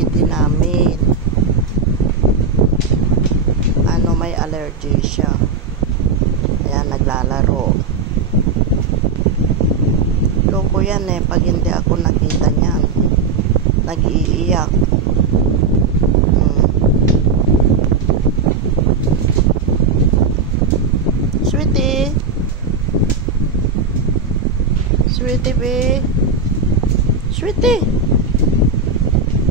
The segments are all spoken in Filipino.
sweetie namin. Ano, may allergy siya. Ayan, naglalaro. Loko yan eh, pag hindi ako nakita niyan. Nag-iiyak. Sweetie. Sweetie, be. Sweetie.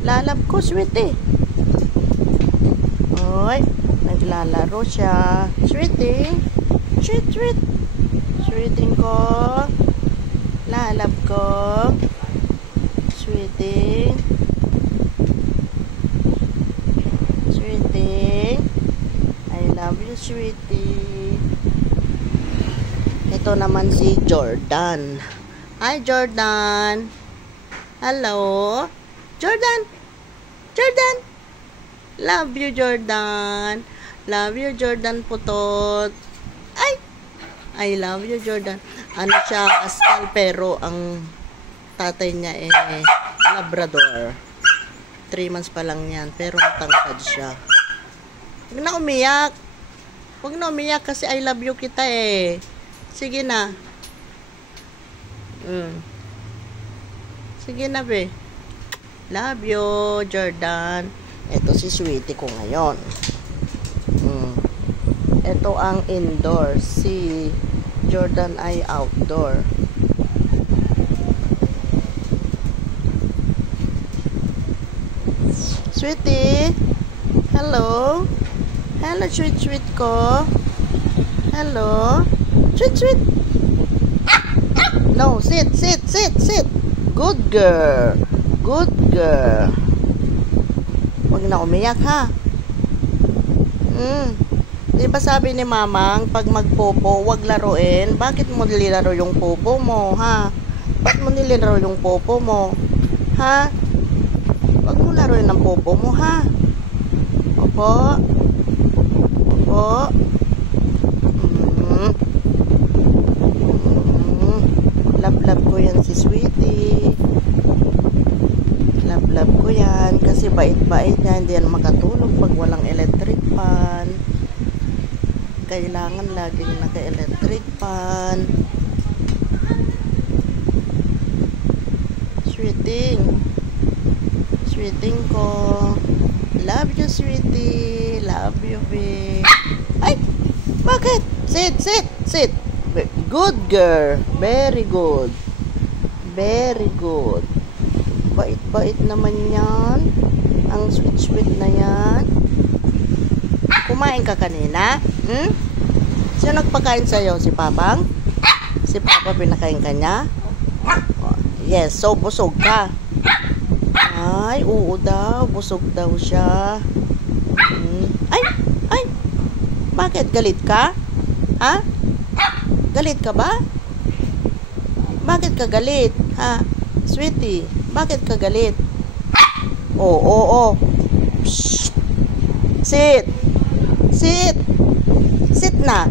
Lalab ko, sweetie. Oy, naglalaro siya. Sweetie. Sweet, sweet. Sweeting ko. Lalab ko. Sweetie. Sweetie. I love you, sweetie. Ito naman si Jordan. Hi, Jordan. Hello. Jordan. Jordan. Love you, Jordan. Love you, Jordan Putot. Ay. I love you, Jordan. Ano siya, askal, pero ang tatay niya Labrador. 3 months pa lang yan, pero matangkad siya. Huwag na umiyak. Huwag na umiyak kasi I love you kita eh. Sige na. Sige na, be. Love you, Jordan. Ito si sweetie ko ngayon. Ito ang indoor. Si Jordan ay outdoor. Sweetie. Hello. Hello, sweet, sweet ko. Hello. Sweet, sweet. No, sit, sit, sit, sit. Good girl. Good girl. Huwag na umiyak, ha? Di ba sabi ni mamang, pag magpopo, huwag laruin? Bakit mo nililaro yung popo mo, ha? Bakit mo nililaro yung popo mo? Ha? Huwag mo laruin ng popo mo, ha? Opo? Opo? Love ko yan si sweetie. Love ko yan. Kasi bait-bait niya. Hindi yan makatulog pag walang electric fan. Kailangan laging naka-electric fan. Sweeting. Sweeting ko. Love you, sweetie. Love you, babe. Ay! Bakit? Sit, sit, sit. Good girl. Very good. Very good. Bait-bait naman yan. Ang sweet-sweet na yan. Kumain ka kanina? Sino nagpakain sa'yo? Si Papang? Si Papa pinakain ka niya? Oh, yes, so busog ka. Ay, oo daw. Busog daw siya. Ay! Ay! Bakit? Galit ka? Ha? Galit ka ba? Bakit ka galit? Ha? Sweetie, bakit ka galit? Oo. Shh. Sit. Sit. Sit na.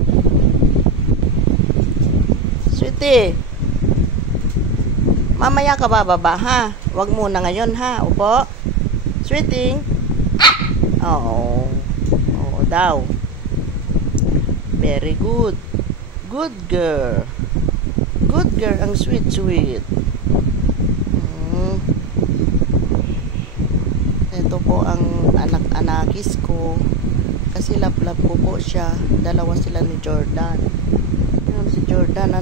Sweetie. Mamaya ka bababa, ha? Huwag muna ngayon, ha? Upo. Sweetie. Oo. Oo daw. Very good. Good girl. Good girl, ang sweet-sweet. Ito po ang anak-anakis ko. Kasi love-love ko po siya. Dalawa sila ni Jordan. Yun, si Jordan,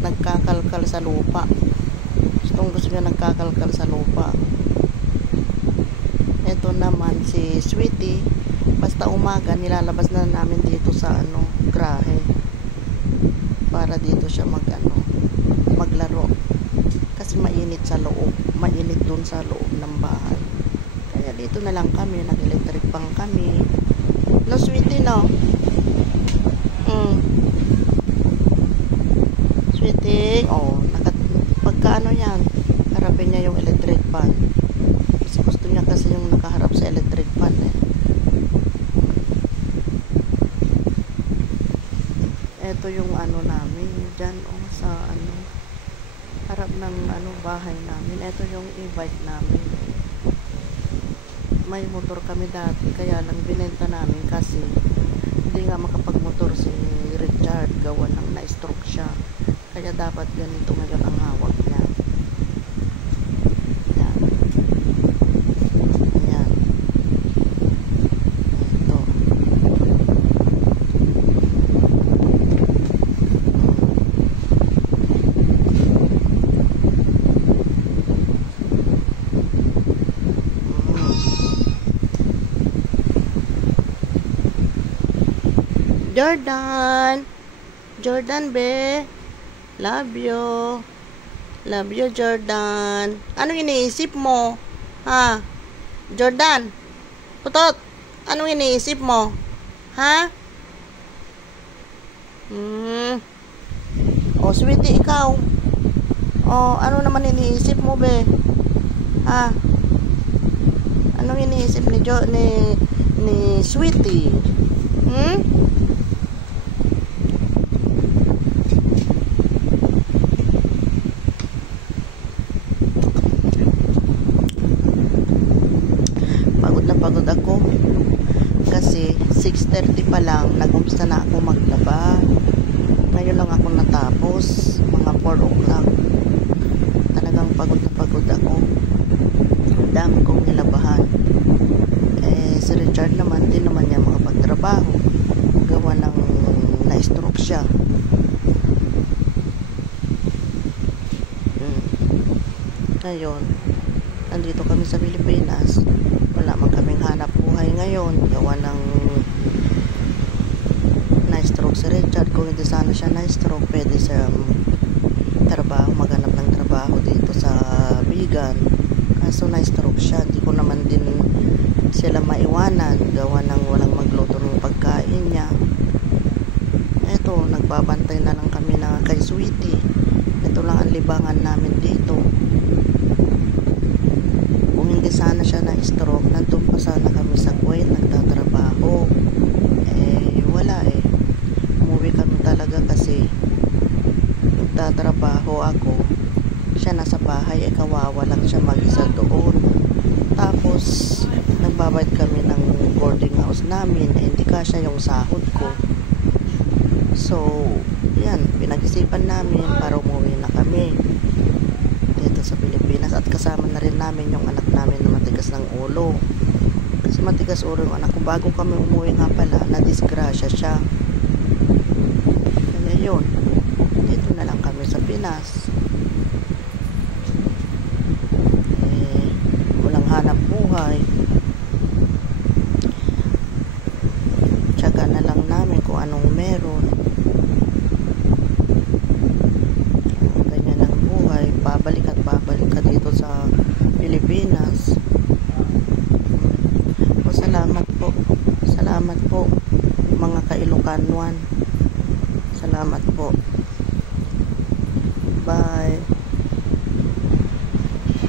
nagkakalkal sa lupa. Gusto niya nagkakalkal sa lupa. Ito naman si Sweetie. Basta umaga, nilalabas na namin dito sa grahe. Para dito siya maglaro. Kasi mainit sa loob. Mainit dun sa loob ng bahay. Kaya dito na lang kami. Nag-electric pang kami. No, Sweetie, no? Sweetie, pagka yan, harapin niya yung electric fan. Kasi gusto niya kasi yung nakaharap sa electric fan eh. Ito yung namin dyan sa harap maghanap ng bahay namin. Ito yung e-bike namin. May motor kami dati, kaya lang binenta namin kasi hindi nga makapagmotor si Richard, gawa ng na-stroke siya. Kaya dapat ganito ngayon ang hawak niya. Yan. Yan. Ito. Jordan! Jordan, be! Love you! Love you, Jordan! Anong iniisip mo? Ha? Jordan! Putot! Anong iniisip mo? Ha? Oh, sweetie, ikaw. Oh, ano naman iniisip mo, be? Ha? Anong iniisip ni sweetie? Pagod ako kasi 6:30 pa lang nag-umpisa na ako maglaba. Ngayon lang ako natapos, mga 4 o'clock. Talagang pagod ako. Ang dami kong nilabahan. Si Richard naman, din naman niya makapagtrabaho, gawa ng na-stroke siya. Ngayon, nandito kami sa Pilipinas. Wala man kaming hanap buhay ngayon, gawa ng na-stroke si Richard. Kung hindi sana siya na-stroke, pwede siya maghanap ng trabaho dito sa Bigan. Kaso na-stroke siya, di ko naman din sila maiwanan, gawa ng walang magluto ng pagkain niya. Eto, nagbabantay na lang kami na kay Sweetie. Ito lang ang libangan namin dito. Kung hindi sana siya na-stroke, nandun pa sana kami sa Kuwait nagtatrabaho. Wala eh. Umuwi kami talaga kasi nagtatrabaho ako. Siya nasa bahay, kawawa lang siya mag-isa doon. Tapos nagbabayad kami ng boarding house namin, hindi kasya yung sahod ko. So yan, pinag-isipan namin para umuwi na kami dito sa Pilipinas, at kasama na rin namin yung anak namin na matigas ng ulo. Kasi matigas ulo yung anak ko. Bago kami umuwi nga pala, na-disgrasya siya. Kaya yun, dito na lang kami sa Pinas. Walang hanap buhay. Tiyaga na lang namin kung anong meron. Ganyan ang buhay. Babalik ka dito sa Pilipinas. Salamat po mga ka-Ilocanuan. Salamat po. Bye.